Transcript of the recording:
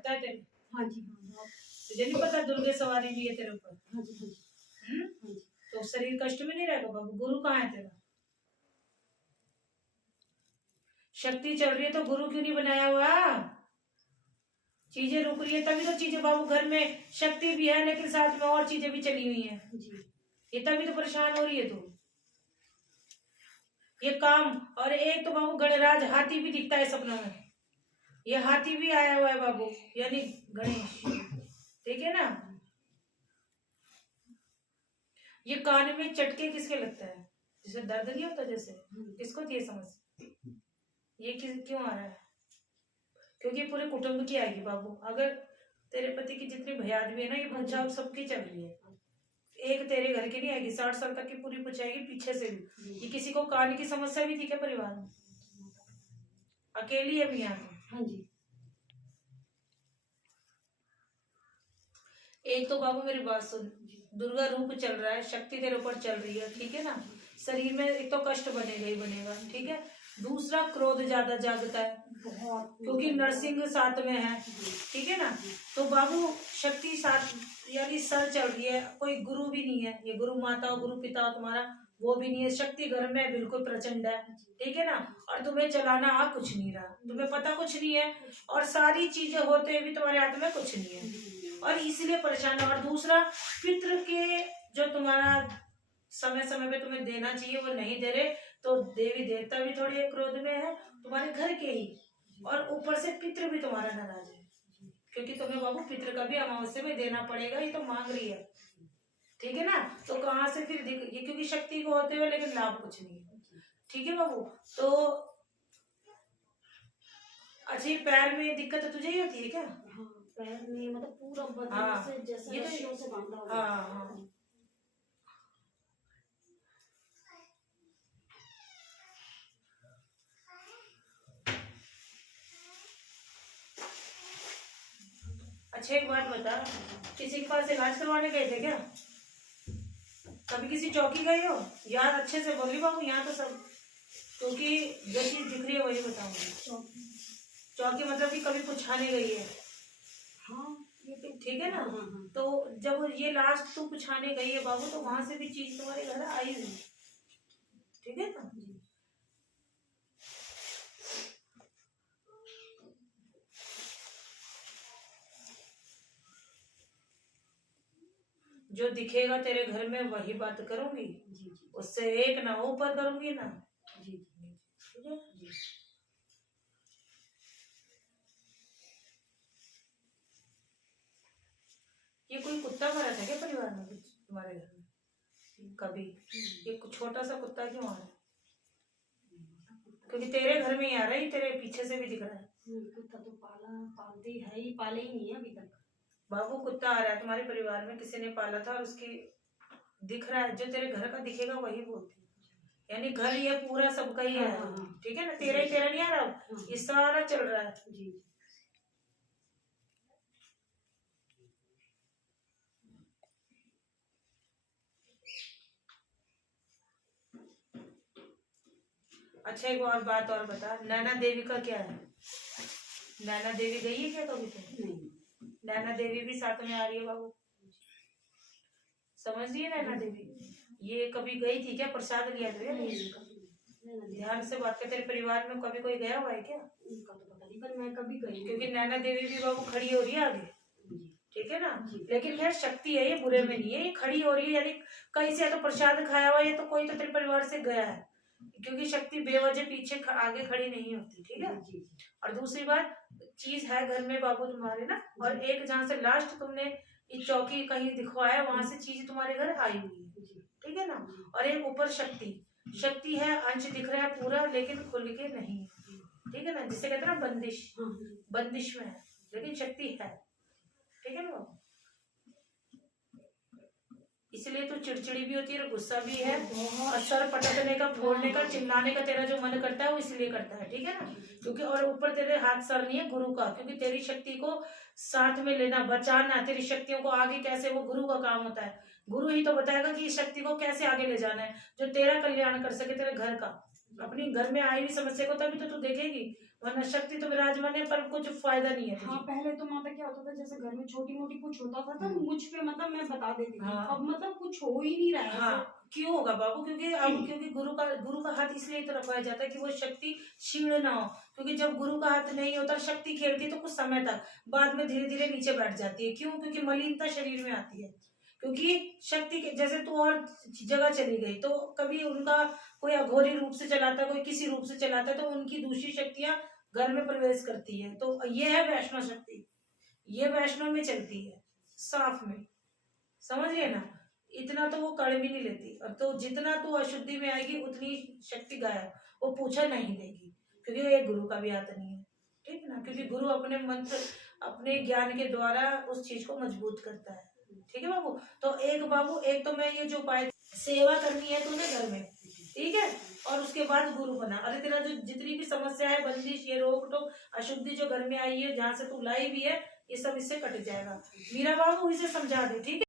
पता है तेरे? हाँ जी हाँ। तुझे नहीं पता दुर्गे सवारी भी है तेरे ऊपर? हाँ जी हाँ जी। तो शरीर कष्ट में नहीं रहेगा बाबू। गुरु कहाँ है तेरा? शक्ति चल रही है तो गुरु क्यों नहीं बनाया हुआ? चीजें रुक रही है तभी तो चीजें बाबू, घर में शक्ति भी है लेकिन साथ में और चीजें भी चली हुई हैं। ये तभी तो परेशान हो रही है तू। ये काम, और एक तो बाबू गणराज हाथी भी दिखता है सपनों में। ये हाथी भी आया हुआ है बाबू, यानी गणेश, ठीक है ना। ये कान में चटके किसके लगता है? जिसे दर्द नहीं होता जैसे, किसको ये समझ? ये क्यों आ रहा है? क्योंकि पूरे कुटुंब की आएगी बाबू। अगर तेरे पति की जितनी भयाद भी है ना, ये पूछा सबकी चल रही है। एक तेरे घर की नहीं आएगी, 60 साल तक की पूरी पूछाएगी पीछे से भी। ये किसी को कान की समस्या भी थी क्या परिवार में? अकेली है भी यहाँ? हाँ जी। एक तो बाबू मेरी बात सुन, दुर्गा रूप चल रहा है, शक्ति तेरे ऊपर चल रही है, ठीक है ना। शरीर में एक तो कष्ट बनेगा ही बनेगा, ठीक है। दूसरा क्रोध ज्यादा जागता है बहुत, क्योंकि नरसिंह साथ में है, ठीक है ना। तो बाबू शक्ति साथ, यानी सर चल रही है, कोई गुरु भी नहीं है। ये गुरु माता और गुरु पिता तुम्हारा वो भी नहीं है। शक्ति घर में बिल्कुल प्रचंड है, ठीक है ना। और तुम्हें चलाना आ कुछ नहीं रहा, तुम्हें पता कुछ नहीं है, और सारी चीजें होते हुए भी तुम्हारे हाथ में कुछ नहीं है, और इसलिए परेशान है। और दूसरा, पितृ के जो तुम्हारा समय समय पे तुम्हें देना चाहिए वो नहीं दे रहे, तो देवी देवता भी थोड़े क्रोध में है तुम्हारे घर के ही, और ऊपर से पितृ भी तुम्हारा नाराज है, क्योंकि तुम्हें बाबू पितृ का भी अमावस्या में देना पड़ेगा। ये तो मांग रही है, ठीक है ना। तो कहाँ से फिर ये, क्योंकि शक्ति को होते हुए लेकिन लाभ कुछ नहीं है, ठीक है बाबू। तो अच्छा, पैर में दिक्कत तुझे ही होती है क्या? हाँ, पैर में मतलब पूरा बदन से जैसे रस्सियों से बांधा हुआ। हाँ हाँ। अच्छा एक बात बता, किसी के पास इलाज करवाने गए थे क्या? कभी किसी चौकी गए हो? यार अच्छे से बोली बाबू, यहाँ तो सब, क्योंकि जो चीज दिख रही है वही बताऊंगी। चौकी मतलब कि कभी पुछाने गई है? हाँ ये तो ठीक है ना। तो जब ये लास्ट तू पुछाने गई है बाबू, तो वहां से भी चीज तुम्हारे घर आई हुई, ठीक है ना। जो दिखेगा तेरे घर में वही बात करूंगी, उससे एक ना ऊपर करूंगी ना। ठीक है। ये कोई कुत्ता मरा था क्या परिवार में कुछ तुम्हारे घर में कभी? ये छोटा सा कुत्ता क्यों आ रहा है? क्योंकि तेरे घर में ही आ रहा है, तेरे पीछे से भी दिख रहा है। कुत्ता तो पालते है ही, पाले ही नहीं है अभी तक बाबू। कुत्ता आ रहा है तुम्हारे परिवार में, किसी ने पाला था और उसकी दिख रहा है। जो तेरे घर का दिखेगा वही बोलती है, यानी घर ये पूरा सबका ही है, ठीक है ना। तेरा ही तेरा नहीं आ रहा, ये सारा चल रहा है। अच्छा एक और बात और बता, नैना देवी का क्या है? नैना देवी गई है क्या कभी तो? नैना देवी भी साथ में आ रही है बाबू, समझ रही है नैना देवी? ये कभी गई थी क्या? प्रसाद लिया था? ध्यान से बात कर, तेरे परिवार में कभी कोई गया हुआ है क्या? पर मैं कभी गई, क्योंकि नैना देवी भी बाबू खड़ी हो रही है आगे, ठीक है ना। लेकिन खैर शक्ति है, ये बुरे में नहीं है, ये खड़ी हो रही है, यानी कहीं से तो प्रसाद खाया हुआ है, तो कोई तो तेरे परिवार से गया है, क्योंकि शक्ति बेवजह पीछे आगे खड़ी नहीं होती, ठीक है। और दूसरी बात, चीज है घर में बाबू तुम्हारे ना, और एक जहाँ से लास्ट तुमने ये चौकी कहीं दिखवाया, वहां से चीज तुम्हारे घर आई हुई है, ठीक है ना। और एक ऊपर शक्ति है, अंश दिख रहा है पूरा, लेकिन खुल के नहीं, ठीक है ना। जिसे कहते हैं ना बंदिश में है, लेकिन शक्ति है, ठीक है ना। इसलिए तो चिड़चिड़ी भी होती है और गुस्सा भी है, और सर पटकने का, फोड़ने का, चिल्लाने का तेरा जो मन करता है वो इसलिए करता है, ठीक है ना। क्योंकि और ऊपर तेरे हाथ सर नहीं है गुरु का, क्योंकि तेरी शक्ति को साथ में लेना, बचाना, तेरी शक्तियों को आगे कैसे, वो गुरु का काम होता है। गुरु ही तो बताएगा कि इस शक्ति को कैसे आगे ले जाना है, जो तेरा कल्याण कर सके, तेरे घर का, अपनी घर में आई हुई समस्या को तभी तो तू देखेगी, वरना शक्ति तो विराजमान है पर कुछ फायदा नहीं है। हाँ, पहले तो माता क्या होता था, जैसे घर में छोटी मोटी कुछ होता था तो मुझ पे मतलब मैं बता देती थी। हाँ। अब मतलब कुछ हो ही नहीं रहा है हाँ, ऐसे। क्यों होगा बाबू? क्योंकि गुरु का हाथ इसलिए तो रखवाया जाता है कि वो शक्ति क्षीण ना हो। क्योंकि जब गुरु का हाथ नहीं होता, शक्ति खेलती है तो कुछ समय तक, बाद में धीरे धीरे नीचे बैठ जाती है। क्यों? क्योंकि मलिनता शरीर में आती है। क्योंकि शक्ति के जैसे तू और जगह चली गई तो कभी उनका कोई अघोरी रूप से चलाता है, कोई किसी रूप से चलाता है, तो उनकी दूसरी शक्तियां घर में प्रवेश करती है। तो ये है वैष्णव शक्ति, ये वैष्णव में चलती है, साफ में। समझ रहे ना? इतना तो वो कर भी नहीं लेती। और तो जितना तू अशुद्धि में आएगी उतनी शक्ति गायब, वो पूछा नहीं देगी। क्योंकि ये गुरु का भी हाथ नहीं है, ठीक है ना? क्योंकि गुरु अपने मंत्र, अपने ज्ञान के द्वारा उस चीज को मजबूत करता है। ठीक है बाबू? तो एक तो मैं ये जो उपाय, सेवा करनी है तूने घर में, ठीक है? और उसके बाद गुरु बना। अरे तेरा जो जितनी भी समस्या है, बंदिश, ये रोक टोक, अशुद्धि जो घर में आई है, जहाँ से तू लाई भी है, ये सब इससे कट जाएगा। मीरा बाबू इसे समझा दे, ठीक है?